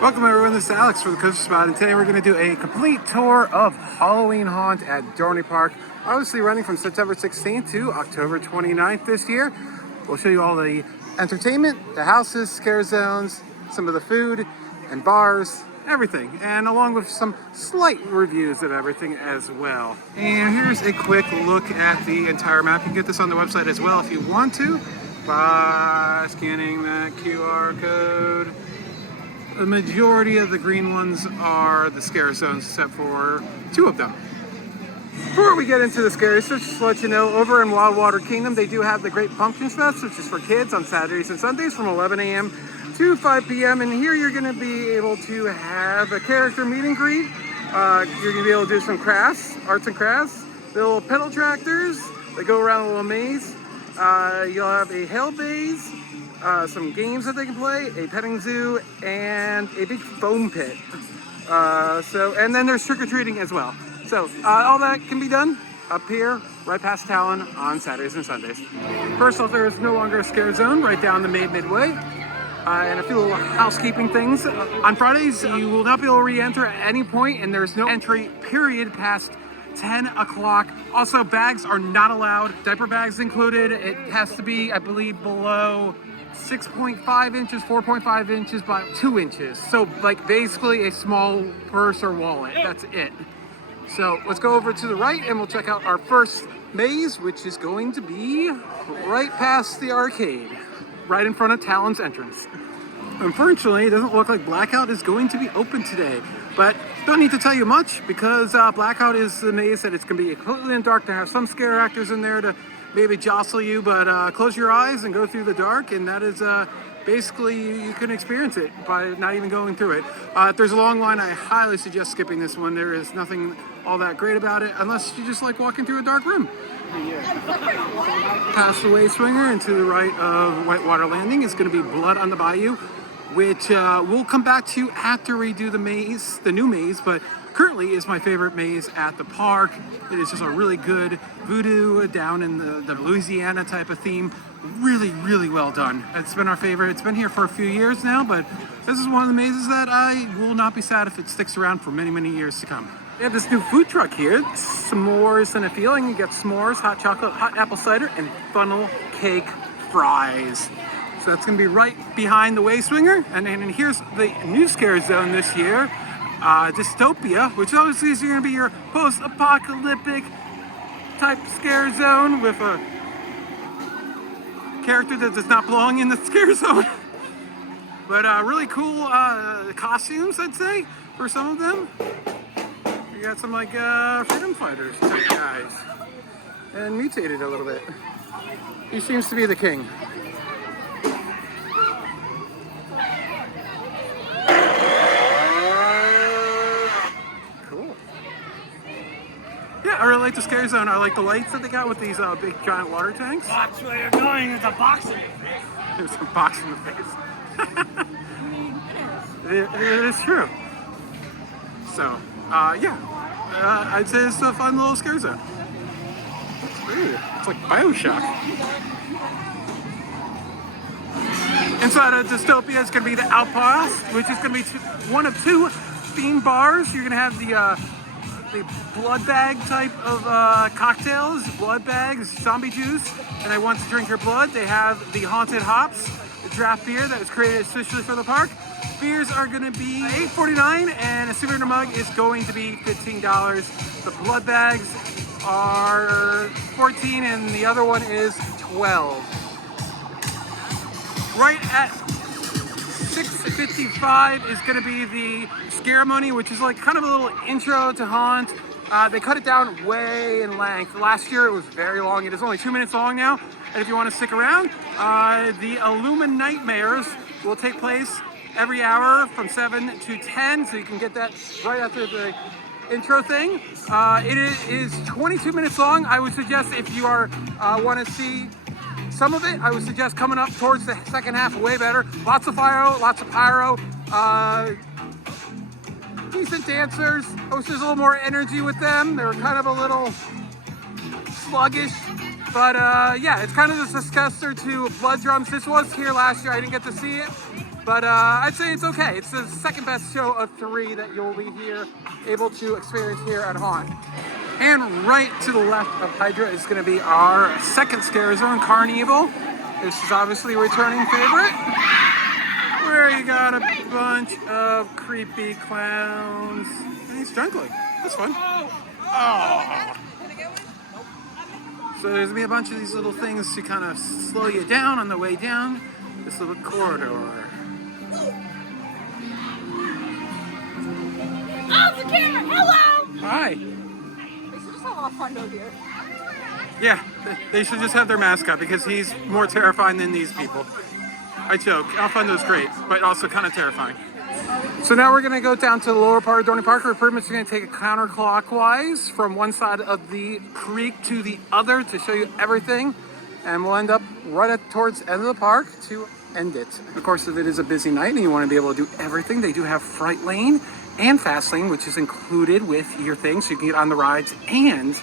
Welcome everyone, this is Alex for the Coaster Spot, and today we're going to do a complete tour of Halloween Haunt at Dorney Park. Obviously running from September 16th to October 29th this year. We'll show you all the entertainment, the houses, scare zones, some of the food and bars, everything, and along with some slight reviews of everything as well. And here's a quick look at the entire map. You can get this on the website as well if you want to by scanning that QR code. The majority of the green ones are the scare zones, except for two of them. Before we get into the scares, just to let you know, over in Wild Water Kingdom, they do have the Great Pumpkin Fest, which is for kids on Saturdays and Sundays from 11 a.m. to 5 p.m. And here you're going to be able to have a character meet and greet. You're going to be able to do some crafts, arts and crafts, little pedal tractors that go around a little maze. You'll have a hell maze. Some games that they can play, a petting zoo, and a big foam pit. And then there's trick-or-treating as well. So all that can be done up here, right past Talon on Saturdays and Sundays. First off, there is no longer a scare zone right down the midway. And a few little housekeeping things. On Fridays, you will not be able to re-enter at any point, and there's no entry period past 10 o'clock. Also, bags are not allowed. Diaper bags included. It has to be, I believe, below 6.5 inches, 4.5 inches by 2 inches. So like basically a small purse or wallet, that's it. So let's go over to the right and we'll check out our first maze, which is going to be right past the arcade, right in front of Talon's entrance. Unfortunately, it doesn't look like Blackout is going to be open today, but don't need to tell you much because Blackout is the maze that it's going to be completely in the dark. There have some scare actors in there to maybe jostle you, but close your eyes and go through the dark, and that is basically you can experience it by not even going through it. If there's a long line, I highly suggest skipping this one. There is nothing all that great about it unless you just like walking through a dark room. Past the way swinger and to the right of Whitewater Landing is going to be Blood on the Bayou, which we'll come back to after we do the maze, the new maze, but currently is my favorite maze at the park. It is just a really good voodoo down in the Louisiana type of theme. Really, really well done. It's been our favorite. It's been here for a few years now, but this is one of the mazes that I will not be sad if it sticks around for many, many years to come. We have this new food truck here. S'mores and a feeling. You get s'mores, hot chocolate, hot apple cider, and funnel cake fries. So that's going to be right behind the way swinger. And here's the new scare zone this year. Dystopia, which obviously is going to be your post-apocalyptic type scare zone with a character that does not belong in the scare zone. But really cool costumes, I'd say, for some of them. You got some like freedom fighters type guys. And mutated a little bit. He seems to be the king. I really like the scare zone. I like the lights that they got with these big giant water tanks. Watch where you're going, there's a box in your face. There's a box in the face. it is true. So, I'd say it's a fun little scare zone. It's like Bioshock. Inside of Dystopia is going to be the Outpost, which is going to be one of two themed bars. You're going to have the blood bag type of cocktails, blood bags, zombie juice, and I want to drink your blood. They have the Haunted Hops, the draft beer that was created especially for the park. Beers are going to be $8.49 and a souvenir mug is going to be $15. The blood bags are $14 and the other one is $12. Right at $6.55 is going to be the Scaremony, which is like kind of a little intro to Haunt. They cut it down way in length. Last year it was very long. It is only 2 minutes long now. And if you want to stick around, the Illumine Nightmares will take place every hour from 7 to 10. So you can get that right after the intro thing. It is 22 minutes long. I would suggest if you are want to see some of it, I would suggest coming up towards the second half, way better. Lots of fire, lots of pyro, decent dancers. I wish there's a little more energy with them. They were kind of a little sluggish, but yeah, it's kind of the successor to Blood Drums. This was here last year. I didn't get to see it. But I'd say it's okay. It's the second best show of 3 that you'll be here, able to experience here at Haunt. And right to the left of Hydra is going to be our second scare zone, Carnival. This is obviously a returning favorite, where you got a bunch of creepy clowns. And he's struggling. That's fun. Oh. So there's going to be a bunch of these little things to kind of slow you down on the way down this little corridor. Oh, the camera! Hello! Hi. They should just have a lot of fun over here. Yeah, they should just have their mascot because he's more terrifying than these people. I joke. Alfundo's great, but also kind of terrifying. So now we're going to go down to the lower part of Dorney Park. We're pretty much going to take it counterclockwise from one side of the creek to the other to show you everything. And we'll end up right towards the end of the park to end it. Of course, if it is a busy night and you want to be able to do everything, they do have Fright Lane and Fast Lane, which is included with your thing, so you can get on the rides and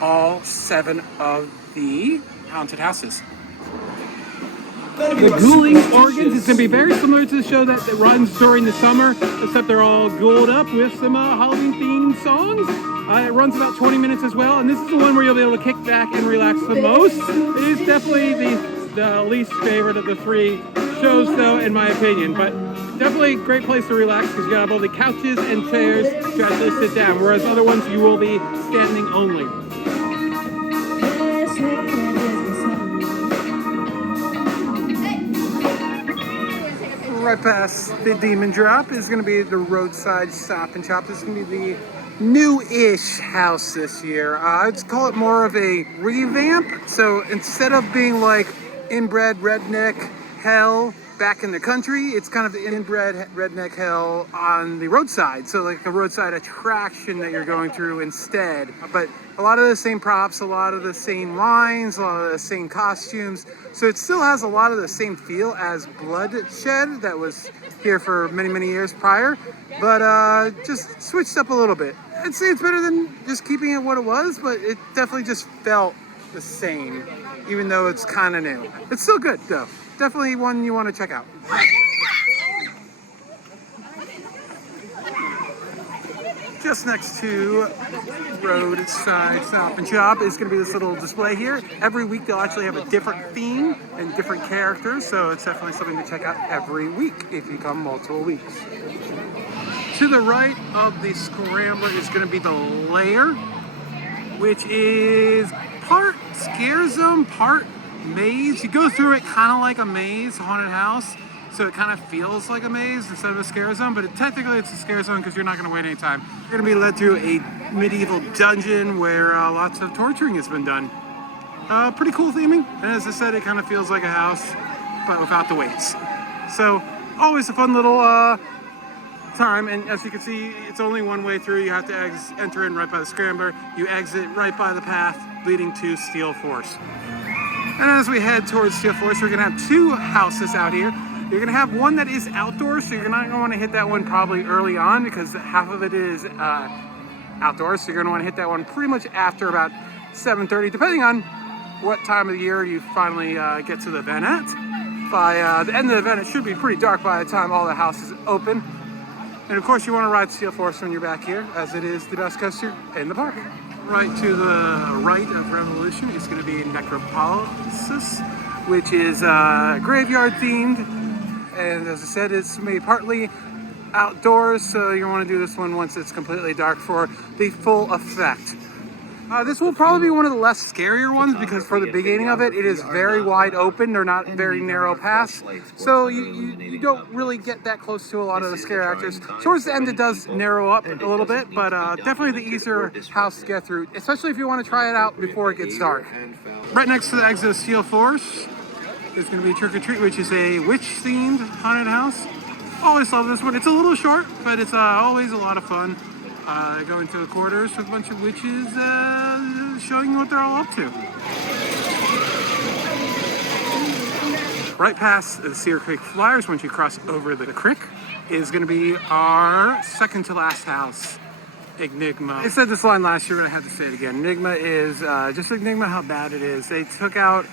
all 7 of the haunted houses. The Ghoulish Organs is going to be very similar to the show that runs during the summer, except they're all ghouled up with some Halloween-themed songs. It runs about 20 minutes as well, and this is the one where you'll be able to kick back and relax the most. It is definitely the least favorite of the 3 shows, though, in my opinion, but definitely a great place to relax because you have all the couches and chairs to actually sit down, whereas other ones you will be standing only. Right past the Demon Drop is going to be the Roadside Stop and Chop. This is going to be the new-ish house this year. I'd call it more of a revamp. So instead of being like inbred redneck hell back in the country, it's kind of the inbred redneck hell on the roadside. So like a roadside attraction that you're going through instead. But a lot of the same props, a lot of the same lines, a lot of the same costumes. So it still has a lot of the same feel as Bloodshed that was here for many, many years prior. But just switched up a little bit. I'd say it's better than just keeping it what it was, but it definitely just felt the same, even though it's kind of new. It's still good though. Definitely one you want to check out. Just next to Roadside Stop and Chop is going to be this little display here. Every week they'll actually have a different theme and different characters, so it's definitely something to check out every week if you come multiple weeks. To the right of the Scrambler is going to be the Lair, which is part scare zone, part maze. You go through it kind of like a maze, haunted house, so it kind of feels like a maze instead of a scare zone, but technically it's a scare zone because you're not going to wait any time. You're going to be led through a medieval dungeon where lots of torturing has been done. Pretty cool theming, and as I said, it kind of feels like a house, but without the weights. So always a fun little time, and as you can see, it's only one way through. You have to enter in right by the Scrambler. You exit right by the path leading to Steel Force. And as we head towards Steel Force, we're going to have 2 houses out here. You're going to have one that is outdoors, so you're not going to want to hit that one probably early on because half of it is outdoors. So you're going to want to hit that one pretty much after about 7:30, depending on what time of the year you finally get to the event at. By the end of the event, it should be pretty dark by the time all the houses open. And of course, you want to ride Steel Force when you're back here, as it is the best coaster in the park. Right to the right of Revolution is going to be Necropolis, which is graveyard themed. And as I said, it's made partly outdoors, so you want to do this one once it's completely dark for the full effect. This will probably be one of the less scarier ones because for the beginning of it, it is very wide open. They're not very narrow paths, so you don't really get that close to a lot of the scare actors. Towards the end, it does narrow up a little bit, but definitely the easier house to get through, especially if you want to try it out before it gets dark. Right next to the exit of Steel Force is going to be Trick or Treat, which is a witch-themed haunted house. Always love this one. It's a little short, but it's always a lot of fun. Going to the quarters with a bunch of witches showing you what they're all up to. Right past the Cedar Creek Flyers, once you cross over the creek, is going to be our second to last house, Enigma. I said this line last year, but I have to say it again. Enigma is just Enigma how bad it is. They took out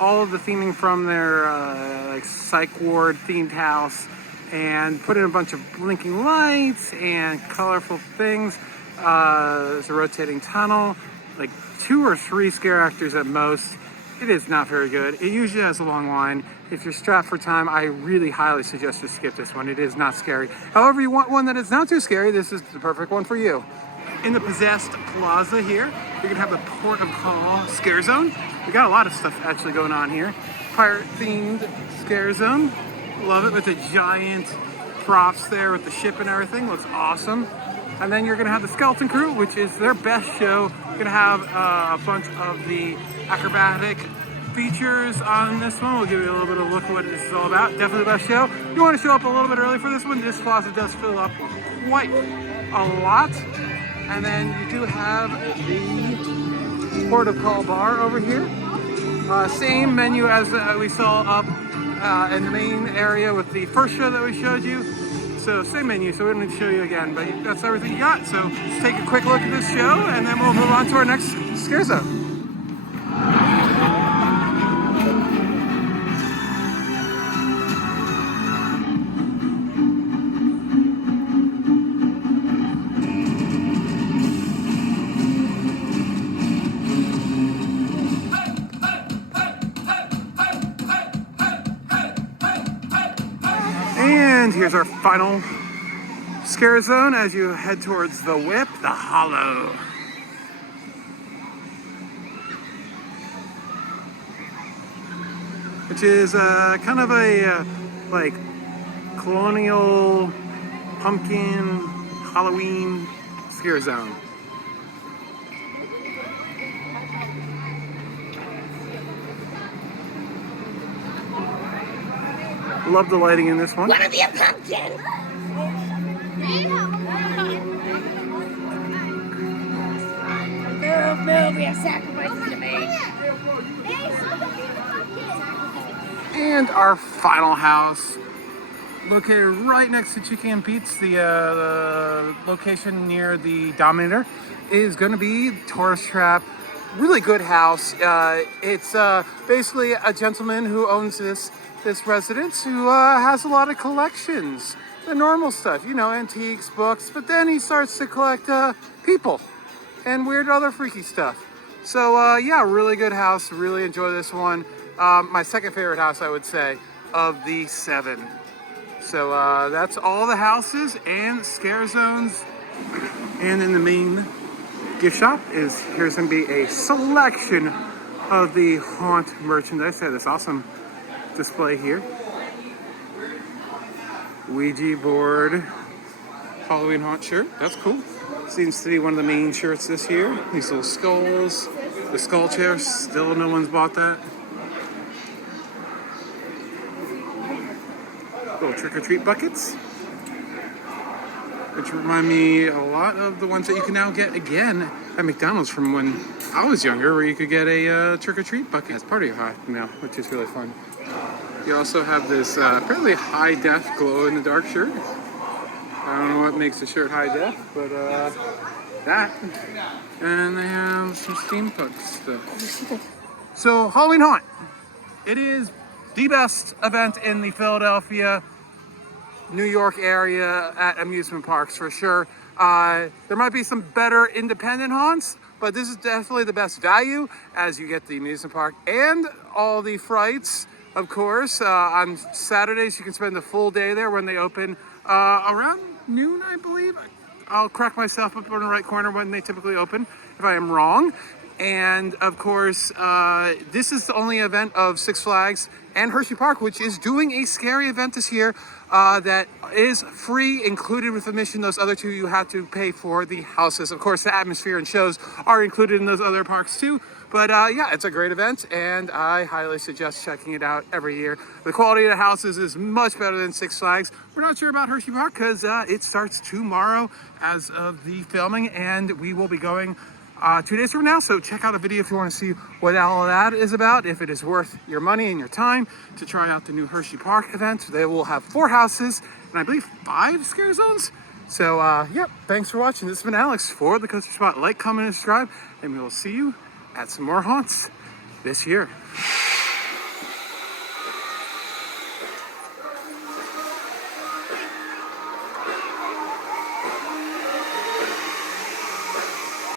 all of the theming from their like psych ward themed house and put in a bunch of blinking lights and colorful things. There's a rotating tunnel, like 2 or 3 scare actors at most. It is not very good. It usually has a long line. If you're strapped for time, I really highly suggest you skip this one. It is not scary. However, you want one that is not too scary, this is the perfect one for you. In the Possessed Plaza here, you're gonna have the Port of Call Scare Zone. We got a lot of stuff actually going on here. Pirate-themed Scare Zone. Love it with the giant props there with the ship and everything. Looks awesome. And then you're gonna have the Skeleton Crew, which is their best show. You're gonna have a bunch of the acrobatic features on this one. We'll give you a little bit of a look at what this is all about. Definitely the best show. You want to show up a little bit early for this one. This plaza does fill up quite a lot. And then you do have the Port of Call Bar over here. Same menu as we saw up in the main area with the first show that we showed you. So same menu, so we don't need to show you again, but that's everything you got. So let's take a quick look at this show and then we'll move on to our next scare zone. And here's our final scare zone as you head towards the Whip, the Hollow. Which is kind of a like colonial pumpkin Halloween scare zone. Love the lighting in this one. Wanna be a pumpkin? Move, we have sacrifices to make. And our final house, located right next to Chicken and Pete's, the location near the Dominator, is going to be Tourist Trap. Really good house. It's basically a gentleman who owns this residence who has a lot of collections. The normal stuff, you know, antiques, books, but then he starts to collect people and weird other freaky stuff. So yeah, really good house. Really enjoy this one. My second favorite house, I would say, of the 7. So that's all the houses and scare zones. And in the main gift shop here's gonna be a selection of the haunt merchandise. They have this awesome display here. Ouija board, Halloween haunt shirt. That's cool. Seems to be one of the main shirts this year. These little skulls, the skull chair. Still no one's bought that. Little trick-or-treat buckets, which remind me a lot of the ones that you can now get again at McDonald's from when I was younger, where you could get a trick-or-treat bucket as part of your hot meal, which is really fun. You also have this fairly high-def glow-in-the-dark shirt. I don't know what makes the shirt high-def, but that. And they have some steampunk stuff. So, Halloween Haunt. It is the best event in the Philadelphia, New York area at amusement parks for sure. There might be some better independent haunts, but this is definitely the best value as you get the amusement park and all the frights. Of course, on Saturdays you can spend the full day there when they open around noon, I believe. I'll crack myself up on the right corner when they typically open if I am wrong. And of course, this is the only event of Six Flags and Hershey Park, which is doing a scary event this year that is free, included with admission. Those other two you have to pay for the houses. Of course, the atmosphere and shows are included in those other parks too. But yeah, it's a great event, and I highly suggest checking it out every year. The quality of the houses is much better than Six Flags. We're not sure about Hershey Park because it starts tomorrow as of the filming, and we will be going 2 days from now. So check out the video if you want to see what all of that is about, if it is worth your money and your time to try out the new Hershey Park event. They will have 4 houses and I believe 5 scare zones. So yep, thanks for watching. This has been Alex for the Coaster Spot. Like, comment, and subscribe, and we will see you at some more haunts this year.